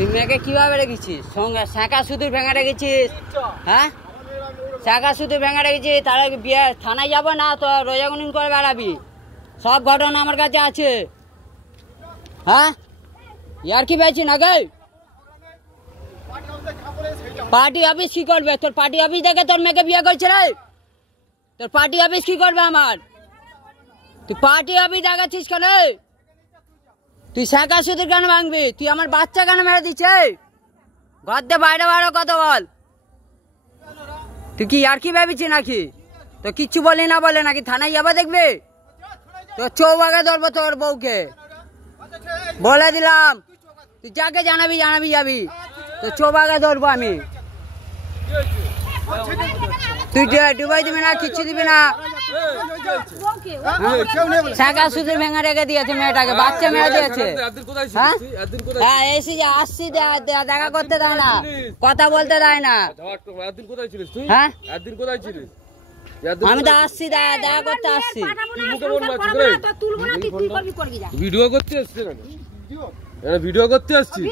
তুই মেয়েকে কিভাবে রেখেছিস? সঙ্গে শাঁখা সুদূর ভেঙে রেখেছিস, হ্যাঁ শাঁখা সুদূর ভেঙে রেখেছিস। তাহলে বিয়ে থানায় যাবো না তো রোজাগুনিন করে বেড়াবি? সব ঘটনা আমার কাছে আছে। হ্যাঁ ইয়ার কি পেয়েছি না গে? পার্টি অফিস কি করবে? তোর পার্টি অফিস দেখে তোর মেয়েকে বিয়ে করছে রে? তোর পার্টি অফিস কি করবে আমার? তুই পার্টি অফিস দেখাচ্ছিস কেন? তুই শাঁখা সুদূর কেন ভাঙবি? তুই আমার বাচ্চা কেন মেরে দিচ্ছে? ঘর দিয়ে বাইরে বাইরে কথা বল। তুই কি আর কি ভেবেছি নাকি? তো কিচ্ছু বলি না বলে নাকি থানায় যাবে দেখবি? তোর চৌবাগে ধরবো তোর বউকে, বলে দিলাম। তুই যাকে জানাবি যাবি, তো চৌবাগে ধরবো আমি। তুই ডুবাই দিবি না, কিচ্ছু দিবি না। শাঁখা সুদূর ভেঙে রেখে দিয়েছে মেয়েটাকে, বাচ্চা মেরে দিয়েছে। হ্যাঁ এসি আসছি, দেখা করতে দেয় না, কথা বলতে দেয় না। হ্যাঁ আমি তো আসছি, দেখা করতে আসছি। ভিডিও করতে আসছি, ভিডিও করতে আসছি।